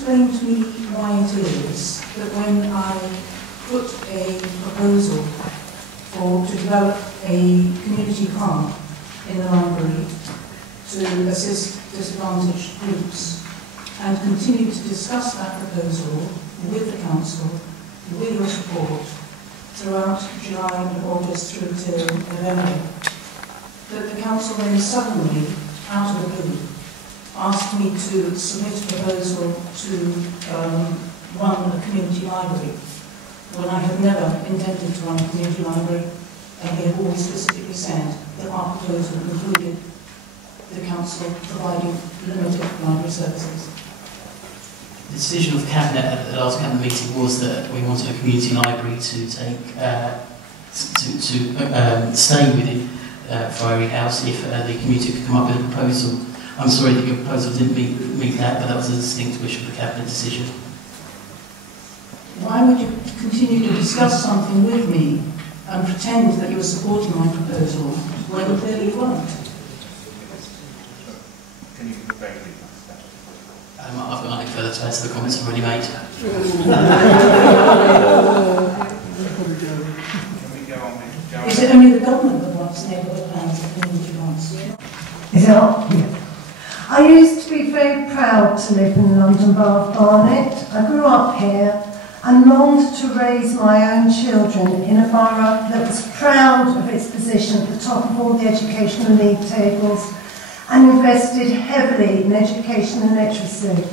explain to me why it is that when I put a proposal to develop a community park in the library to assist disadvantaged groups, and continue to discuss that proposal with the council, with your support, throughout July and August through till November, that the council then suddenly, out of the blue, asked me to submit a proposal to run a community library, when I have never intended to run a community library, and we have always specifically said that our proposal included the council providing limited library services. The decision of Cabinet at the last Cabinet meeting was that we wanted a community library to take stay within Friern House if the community could come up with a proposal. I'm sorry that your proposal didn't meet that, but that was a distinct wish of the Cabinet decision. Why would you continue to discuss something with me and pretend that you were supporting my proposal when you clearly weren't? Can you give a break, please? I've got nothing further to add to the comments I've already made. Is it only the government that wants neighbourhood plans and community plans? Is it not? Yeah. I used to be very proud to live in London Borough of Barnet. I grew up here and longed to raise my own children in a borough that was proud of its position at the top of all the educational league tables and invested heavily in education and literacy.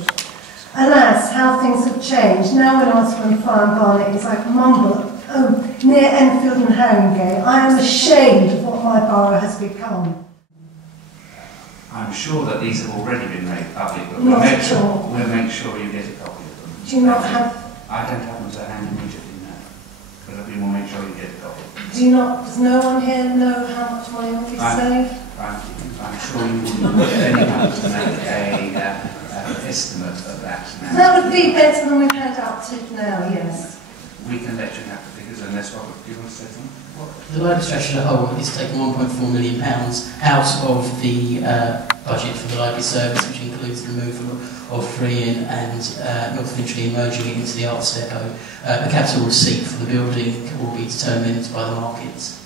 Alas, how things have changed. Now when I was from Friern Barnet, it's like mumble, near Enfield and Haringey. I am ashamed of what my borough has become. I'm sure that these have already been made public, but Not at all. We'll make sure you get a copy of them. Do you not have... I don't have them to hand immediately now, but we will make sure you get a copy. Do you not... Does no one here know how much money will be saved? I'm sure you wouldn't put anyone to make an estimate of that now. That would be better than we've had up to now, yes. We can let you have the figures unless Robert, do you want to say something? The library strategy as a whole is taking £1.4 million out of the budget for the library service, which includes the removal of Friern and North Finchley and merging it into the Arts Depot. The capital receipt for the building will be determined by the markets.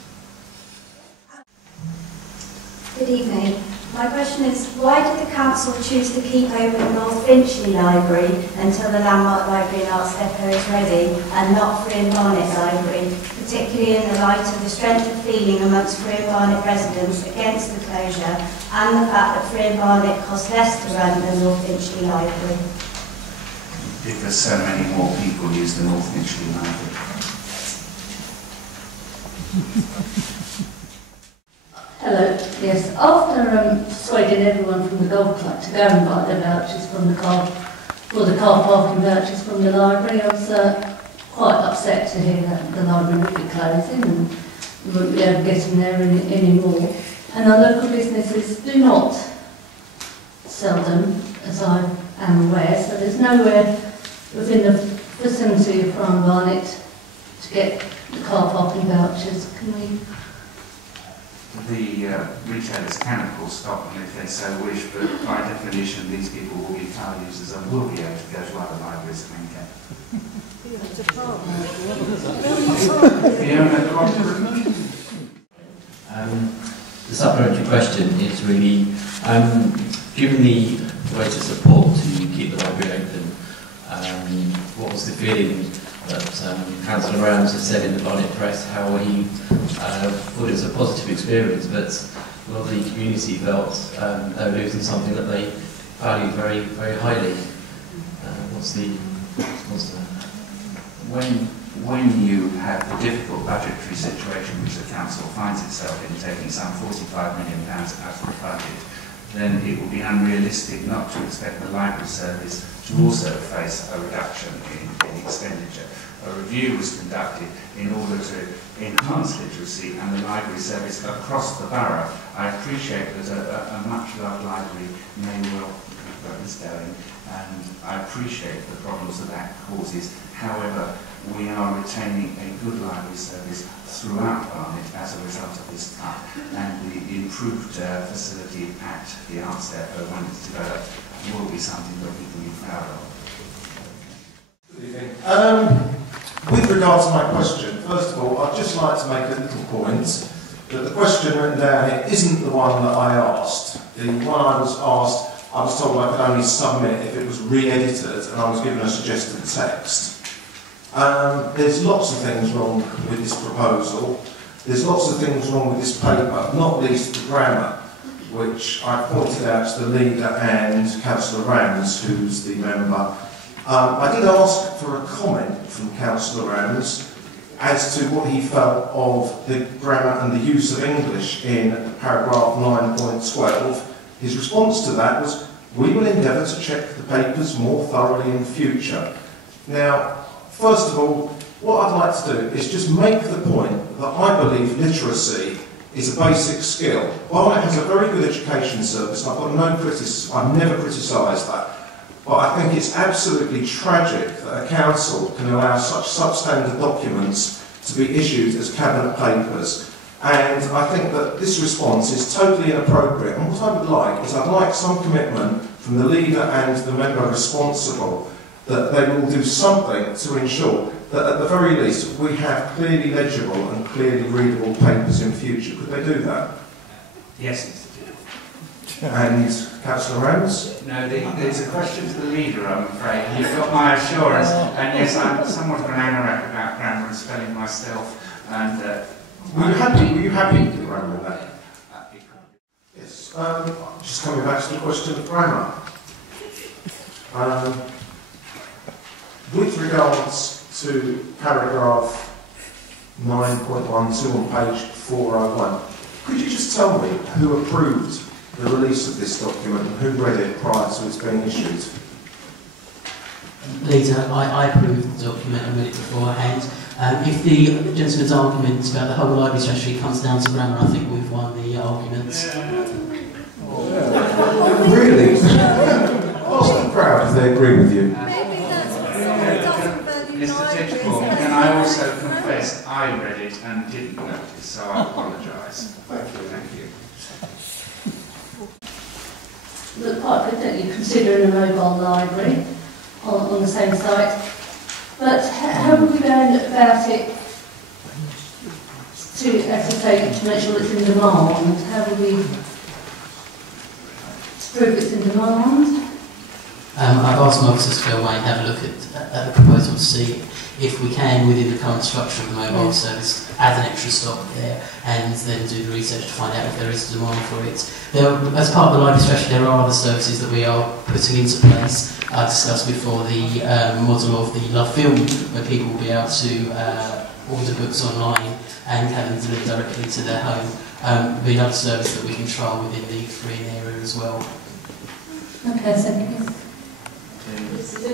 Good evening. My question is, why did the council choose to keep open North Finchley Library until the landmark library and Arts Depot is ready, and not Friern Barnet Library, particularly in the light of the strength of feeling amongst Friern Barnet residents against the closure and the fact that Friern Barnet costs less to run than North Finchley Library? Because so many more people use the North Finchley Library. Hello. Yes, after persuading everyone from the golf club to go and buy their vouchers from the car parking vouchers from the library, I was quite upset to hear that the library would be closing and we wouldn't be able to get in there anymore. And our local businesses do not sell them, as I am aware, so there's nowhere within the vicinity of Friern Barnet to get the car parking vouchers. Can we? The retailers can of course stop them if they so wish, but by definition these people will be car users and will be able to go to other libraries and get The supplementary question is really, given the weight of support to keep the library open, what was the feeling that Councillor Rams has said in the Barnet Press, how he thought it was a positive experience, but a lot of the community felt they were losing something that they valued very, very highly. What's the response to that? When you have the difficult budgetary situation which the council finds itself in, taking some £45 million out of the budget, then it will be unrealistic not to expect the library service to also face a reduction in expenditure. A review was conducted in order to enhance literacy and the library service across the borough. I appreciate that a much-loved library may well keep those going, and I appreciate the problems that causes. However, we are retaining a good library service throughout Barnet as a result of this cut, and the improved facility at the Arts Depot, when it's developed, will be something that we can be proud of. With regard to my question, first of all, I'd just like to make a little point that the question written down here isn't the one that I asked. The one I was asked, I was told I could only submit if it was re-edited, and I was given a suggested text. There's lots of things wrong with this proposal. There's lots of things wrong with this paper, not least the grammar, which I pointed out to the leader and Councillor Rams, who's the member. I did ask for a comment from Councillor Rams as to what he felt of the grammar and the use of English in paragraph 9.12. His response to that was, "We will endeavour to check the papers more thoroughly in future." Now, first of all, what I'd like to do is just make the point that I believe literacy is a basic skill. Barnet has a very good education service, and I've got no criticism, I've never criticised that. But I think it's absolutely tragic that a council can allow such substandard documents to be issued as cabinet papers. And I think that this response is totally inappropriate. And what I would like is I'd like some commitment from the leader and the member responsible that they will do something to ensure that at the very least we have clearly legible and clearly readable papers in future. Could they do that? Yes, Mr. And Councillor Rams? No, there's a question to the leader, I'm afraid. You've got my assurance. And yes, I'm somewhat of an anorak about grammar and spelling myself. And were you happy with the grammar in that? Yes. Just coming back to the question of grammar. With regards to paragraph 9.12 on page 401, could you just tell me who approved the release of this document and who read it prior to its being issued? Leader, I approved the document and read it beforehand. If the gentleman's argument about the whole library strategy comes down to grammar, I think we've won the arguments. Really? I'll be proud if they agree with you. Mr. Titchfork, can I also confess I read it and didn't notice, so I apologise. Thank you. Thank you. Look quite good, don't you, considering a mobile library on the same site. But how are we going about it to, as I say, to make sure it's in demand? How will we prove it's in demand? I've asked my officers to go away and have a look at the proposal to see if we can, within the current structure of the mobile service, add an extra stop there and then do the research to find out if there is a demand for it. As part of the library strategy, there are other services that we are putting into place. I discussed before the model of the Love Film, where people will be able to order books online and have them delivered directly to their home. There'll be another service that we can trial within the Friern area as well. Okay, thank you. This is a